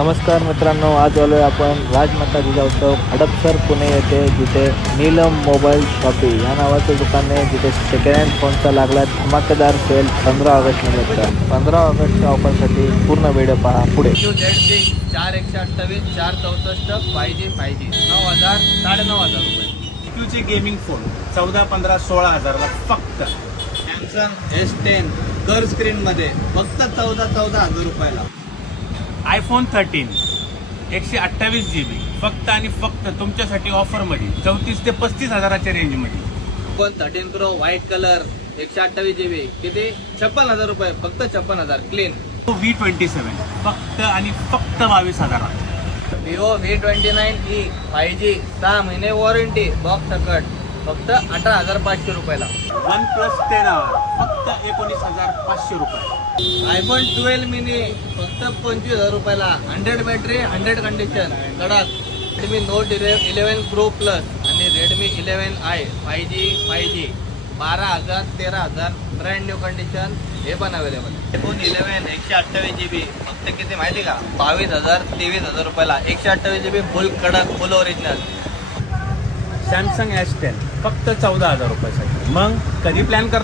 नमस्कार मित्रांनो आज आलो आहे आपण राजमाता जिजाऊ चौक हडपसर पुणे येथे जिथे नीलम मोबाईल शॉपी या नावाचं दुकान आहे जिथे सेकंड हँड फोनचा लागला धमाकेदार सेल पंधरा ऑगस्ट निमित्त पंधरा ऑगस्टच्या ऑफरसाठी पूर्ण व्हिडिओ पहा पुढे. चार एकशे अठ्ठावीस चार चौसष्ट फाय जी फाय जी नऊ हजार साडेनऊ हजार रुपये. क्यूचे गेमिंग फोन चौदा पंधरा सोळा हजारला फक्त. सॅमसंग एस टेन कर स्क्रीनमध्ये फक्त चौदा चौदा हजार रुपयाला. आयफोन थर्टीन एकशे अठ्ठावीस जी बी फक्त आणि फक्त तुमच्यासाठी ऑफरमध्ये चौतीस ते पस्तीस हजाराच्या रेंजमध्ये phone thirteen pro white colour एकशे अठ्ठावीस जी बी किती? छप्पन हजार रुपये फक्त छप्पन हजार क्लीन व्ही ट्वेंटी सेवन फक्त आणि फक्त बावीस हजारात. Vivo V twenty nine E five G सहा महिने वॉरंटी बॉक्स सकट फक्त अठरा हजार पाचशे रुपयाला. वन प्लस टेन फक्त एकोणीस हजार पाचशे रुपये. आयफोन ट्वेल्व मिनी फक्त पंचवीस हजार रुपयाला. Hundred battery hundred condition. कडक Redmi note eleven pro plus आणि Redmi eleven I five G five G बारा हजार तेरा हजार ब्रँड न्यू कंडिशन हे पण अवेलेबल आयफोन इलेवन एकशे अठ्ठावीस जी बी फक्त किती माहिती का? बावीस हजार तेवीस हजार रुपयाला. एकशे अठ्ठावीस जी बी फुल कडक full original Samsung S ten फक्त चौदा हजार रुपयासाठी. मग कधी प्लॅन कर